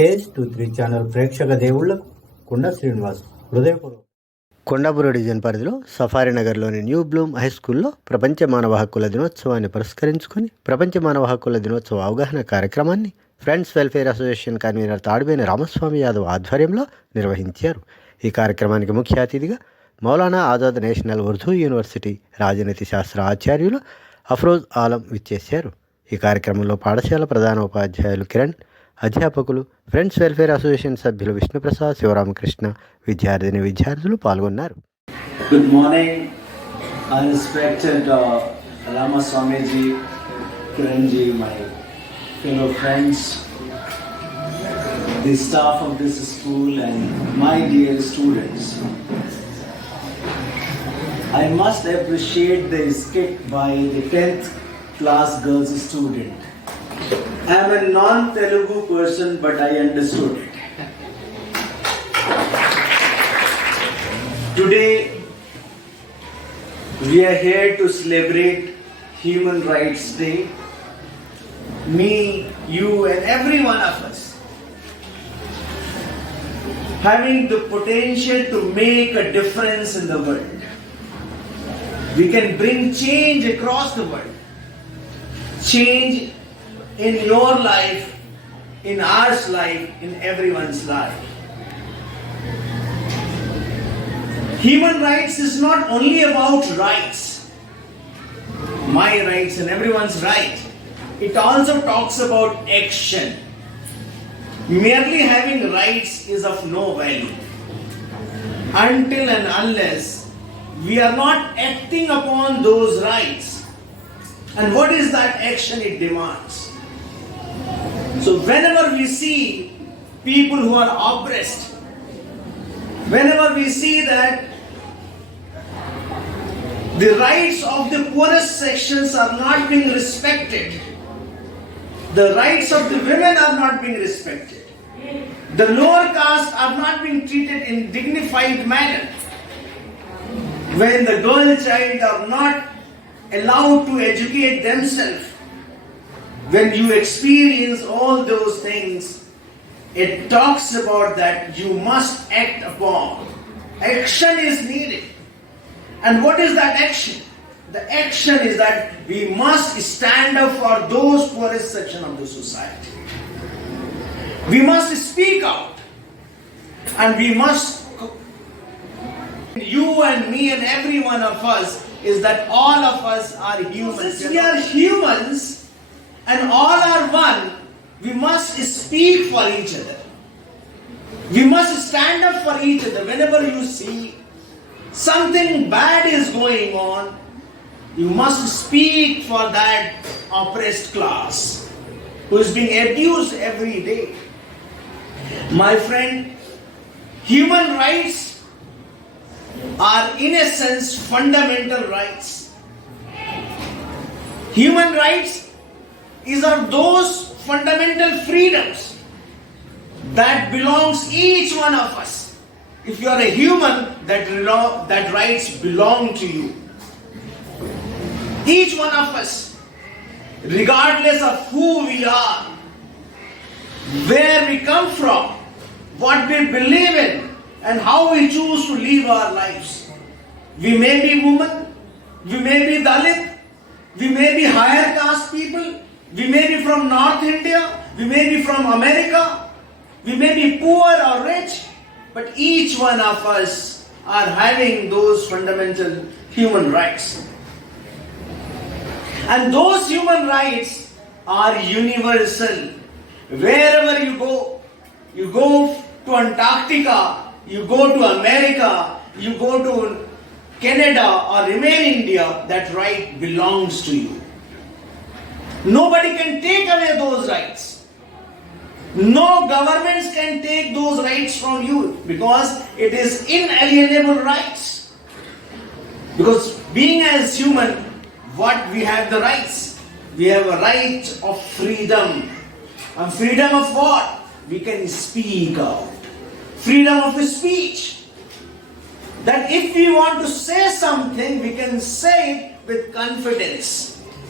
KS23 channel ప్రేక్షక దేవుళ్లకు కొండ శ్రీనివాస్ హృదయపూర్వక. కొండాపురం డివిజన్ పరిధిలో సఫారీ నగర్లోని న్యూ బ్లూమ్ హై స్కూల్లో ప్రపంచ మానవ హక్కుల దినోత్సవాన్ని పురస్కరించుకొని ప్రపంచ మానవ హక్కుల దినోత్సవ అవగాహన కార్యక్రమాన్ని friends welfare association convener Tadibeni Ramaswamy Yadav ఆధ్వర్యంలో నిర్వహించారు. ఈ కార్యక్రమానికి ముఖ్య అతిథిగా మౌలానా ఆజాద్ నేషనల్ ఉర్దూ యూనివర్సిటీ రాజనీతి శాస్త్ర ఆచార్యులు అఫ్రోజ్ ఆలం విచ్చేశారు. ఈ కార్యక్రమంలో పాఠశాల ప్రధాన ఉపాధ్యాయులు కిరణ్, అధ్యాపకులు, ఫ్రెండ్స్ వెల్ఫేర్ అసోసియేషన్ సభ్యులు విష్ణుప్రసాద్, శివరామకృష్ణ, విద్యార్థులు పాల్గొన్నారు. Good morning, I respected Ramaswamy ji, Kiran ji, my fellow friends, the staff of this school and my dear students. I must appreciate the skit by the 10th class girls student. I am a non-Telugu person, but I understood it. Today, we are here to celebrate Human Rights Day. Me, you and every one of us having the potential to make a difference in the world. We can bring change across the world. Change in your life, in our life, in everyone's life. Human rights is not only about rights, my rights and everyone's right. It also talks about action. Merely having rights is of no value until and unless we are not acting upon those rights. And what is that action it demands? So whenever we see people who are oppressed, whenever we see that the rights of the poorest sections are not being respected, the rights of the women are not being respected, the lower caste are not being treated in dignified manner, when the girl child are not allowed to educate themselves, when you experience all those things, it talks about that you must act upon. Action is needed. And what is that action? The action is that we must stand up for those poorest section of the society. We must speak out. And we must, you and me and every one of us, is that all of us are humans. Since we are humans and all are one, we must speak for each other. We must stand up for each other. Whenever you see something bad is going on, you must speak for that oppressed class who is being abused every day. My friend, human rights are in a sense fundamental rights. Human rights are those fundamental freedoms that belongs each one of us. If you are a human, that rights belong to you. Each one of us, regardless of who we are, where we come from, what we believe in, and how we choose to live our lives. We may be women, we may be Dalit, we may be higher caste people, we may be from North India, we may be from America, we may be poor or rich, but each one of us are having those fundamental human rights. And those human rights are universal. Wherever you go to Antarctica, you go to America, you go to Canada or remain India, that right belongs to you. Nobody can take away those rights. No governments can take those rights from you because it is inalienable rights. Because being as human, what we have the rights? We have a right of freedom. And freedom of what? We can speak out. Freedom of speech. That if we want to say something, we can say it with confidence.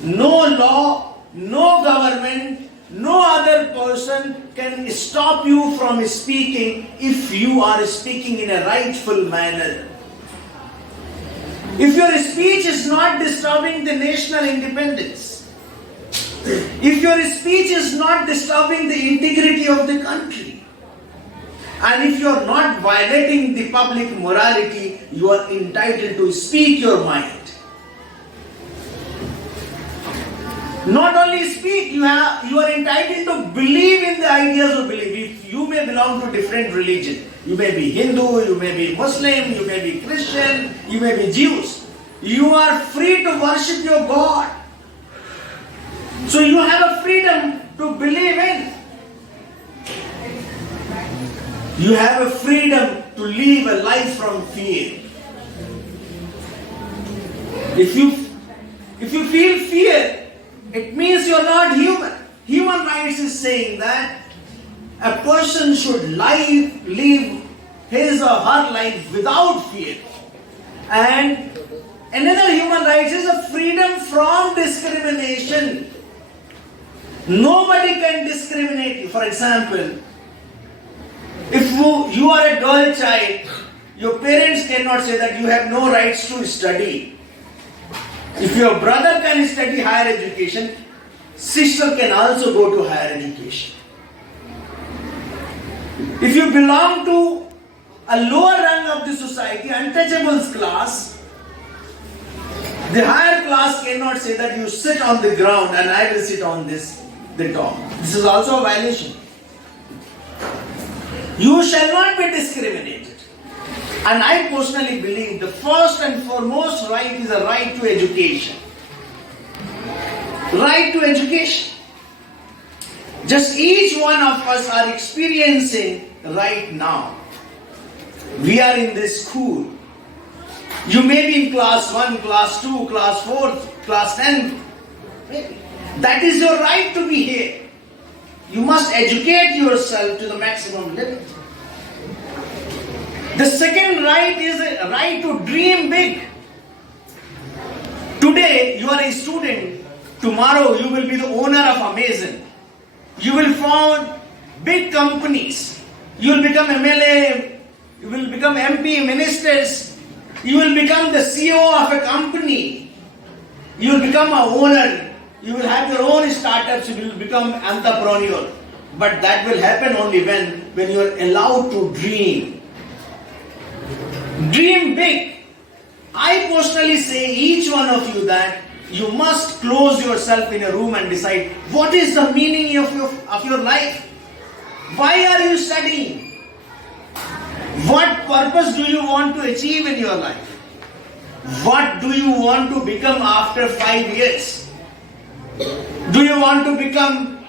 No law, no government no other person can stop you from speaking if you are speaking in a rightful manner. If your speech is not disturbing the national independence, if your speech is not disturbing the integrity of the country, and if you are not violating the public morality, you are entitled to speak your mind. Not only speak, you are entitled to believe in the ideas of belief. If you may belong to different religion, you may be Hindu, you may be Muslim, you may be Christian, you may be Jews. You are free to worship your God. So you have a freedom to believe in. You have a freedom to live a life from fear. If you feel fear, it means you are not human. Human rights is saying that a person should live his or her life without fear. And another human rights is a freedom from discrimination. Nobody can discriminate you. For example, if you are a girl child, your parents cannot say that you have no rights to study. If your brother can study higher education, sister can also go to higher education. If you belong to a lower rung of the society, untouchables class, the higher class cannot say that you sit on the ground and I will sit on the top. This is also a violation. You shall not be discriminated. And I personally believe the first and foremost right is a right to education. Right to education. Just each one of us are experiencing right now. We are in this school. You may be in class 1, class 2, class 4, class 10. That is your right to be here. You must educate yourself to the maximum limit. The second right is a right to dream big. Today you are a student. Tomorrow you will be the owner of Amazon. You will found big companies. You will become MLA. You will become MP, ministers. You will become the CEO of a company. You will become an owner. You will have your own startups. You will become entrepreneur. But that will happen only when you are allowed to dream. Dream big. I personally say each one of you that you must close yourself in a room and decide what is the meaning of your life. Why are you studying? What purpose do you want to achieve in your life? What do you want to become after 5 years? Do you want to become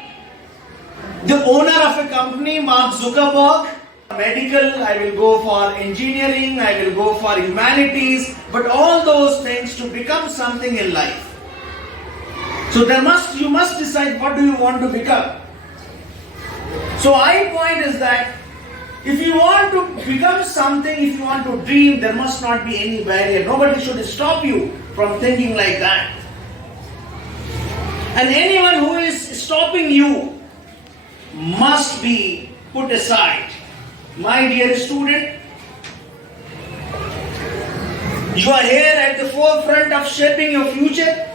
the owner of a company, Mark Zuckerberg? Medical, I will go for engineering, I will go for humanities, but all those things to become something in life. So you must decide what do you want to become. So my point is that if you want to become something, if you want to dream, there must not be any barrier. Nobody should stop you from thinking like that. And anyone who is stopping you must be put aside. My dear student, you are here at the forefront of shaping your future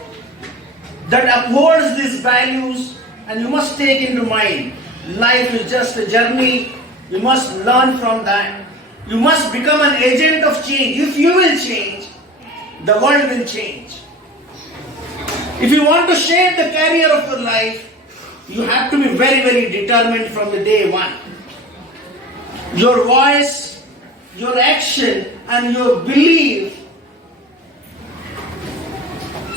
that upholds these values, and you must take into mind life is just a journey. You must learn from that. You must become an agent of change. If you will change, the world will change. If you want to shape the career of your life, you have to be very, very determined from the day one. Your voice, your action, and your belief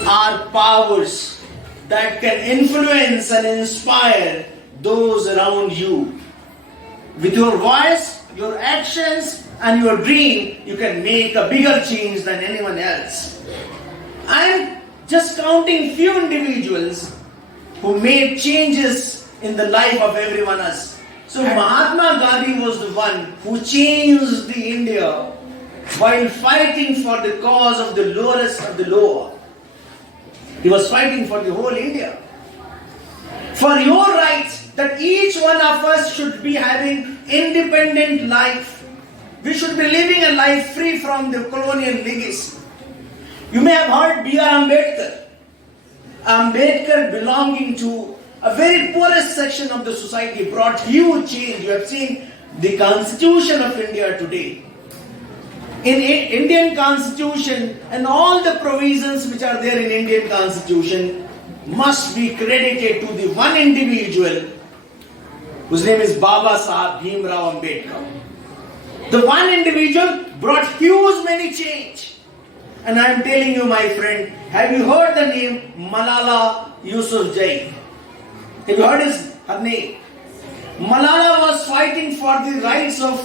are powers that can influence and inspire those around you. With your voice, your actions, and your dream, you can make a bigger change than anyone else. I am just counting few individuals who made changes in the life of everyone else. So Mahatma Gandhi was the one who changed the India while fighting for the cause of the lowest of the lower. He was fighting for the whole India. for your rights, that each one of us should be having independent life. We should be living a life free from the colonial legacy. You may have heard B.R. Ambedkar. Ambedkar, belonging to a very poorest section of the society, brought huge change. You have seen the Constitution of India today. In Indian Constitution, and all the provisions which are there in Indian Constitution must be credited to the one individual whose name is Baba Sahib Bhimrao Ambedkar. The one individual brought huge many change. And I am telling you, my friend, have you heard the name Malala Yousafzai? Have you heard her name? Malala was fighting for the rights of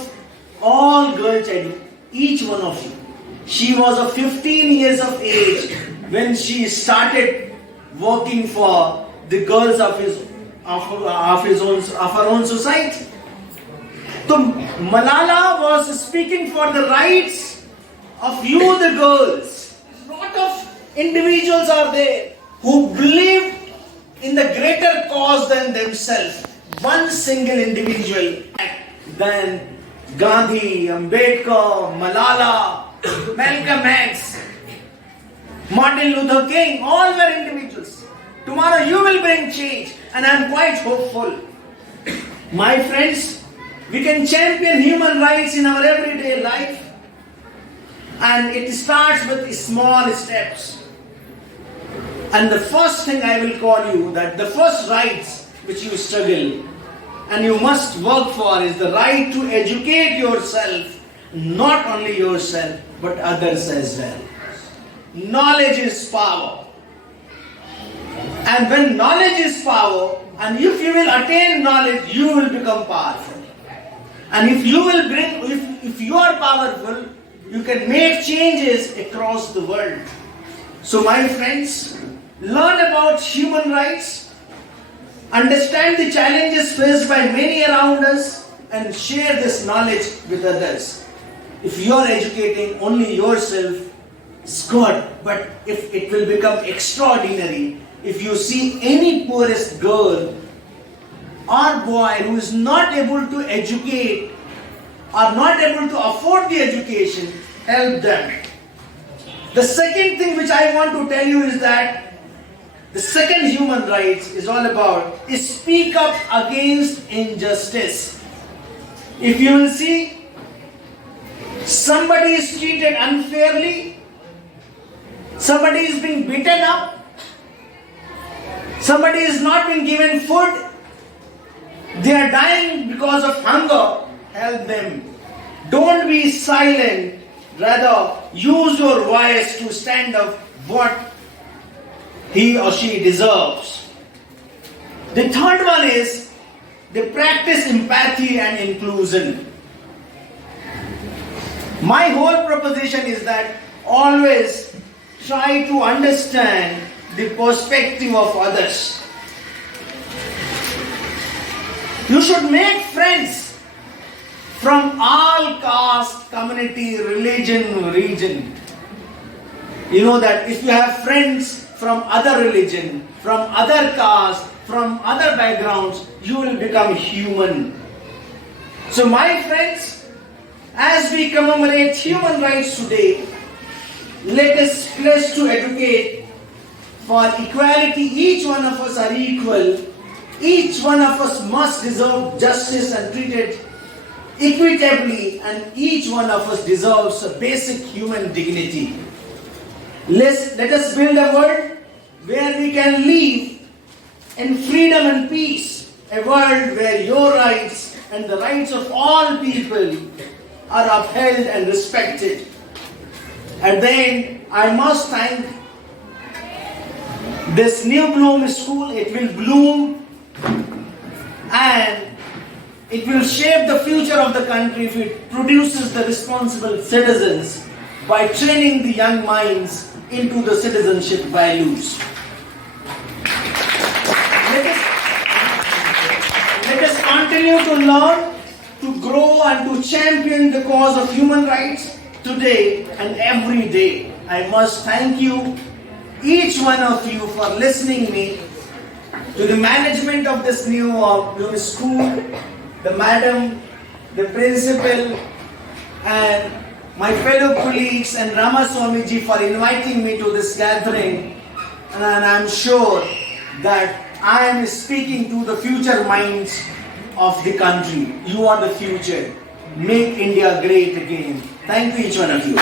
all girl child, each one of you. She was of 15 years of age when she started working for the girls of her own society. So Malala was speaking for the rights of you, the girls. A lot of individuals are there who believe in the greater cause than themselves. One single individual than Gandhi, Ambedkar, Malala, Malcolm X, Martin Luther King, all were individuals. Tomorrow you will bring change, and I am quite hopeful. My friends, we can champion human rights in our everyday life, and it starts with small steps. And the first thing I will call you, that the first rights which you struggle and you must work for is the right to educate yourself, not only yourself but others as well. Knowledge is power. And when knowledge is power, and if you will attain knowledge, you will become powerful. And if you are powerful, you can make changes across the world. So my friends, learn about human rights, understand the challenges faced by many around us, and share this knowledge with others. If you are educating only yourself, it's good, but if it will become extraordinary, if you see any poorest girl or boy who is not able to educate or not able to afford the education, help them. The second thing which I want to tell you is that the second human rights is all about speak up against injustice. If you will see somebody is treated unfairly, somebody is being beaten up, somebody is not being given food, they are dying because of hunger, help them. Don't be silent, rather use your voice to stand up what he or she deserves. The third one is they practice empathy and inclusion. My whole proposition is that always try to understand the perspective of others. You should make friends from all caste, community, religion, region. You know that if you have friends from other religion, from other caste, from other backgrounds, you will become human. So my friends, as we commemorate human rights today, let us pledge to educate for equality. Each one of us are equal. Each one of us must deserve justice and treated equitably, and each one of us deserves a basic human dignity. Let us build a world where we can live in freedom and peace, a world where your rights and the rights of all people are upheld and respected. And then I must thank this New Bloom school. It will bloom and it will shape the future of the country if it produces the responsible citizens by training the young minds into the citizenship values. Let us continue to learn, to grow and to champion the cause of human rights today and every day. I must thank you, each one of you, for listening me, to the management of this new school, the madam, the principal, and my fellow colleagues and Ramaswamiji for inviting me to this gathering. And I'm sure that I am speaking to the future minds of the country. You are the future. Make India great again. Thank you, each one of you.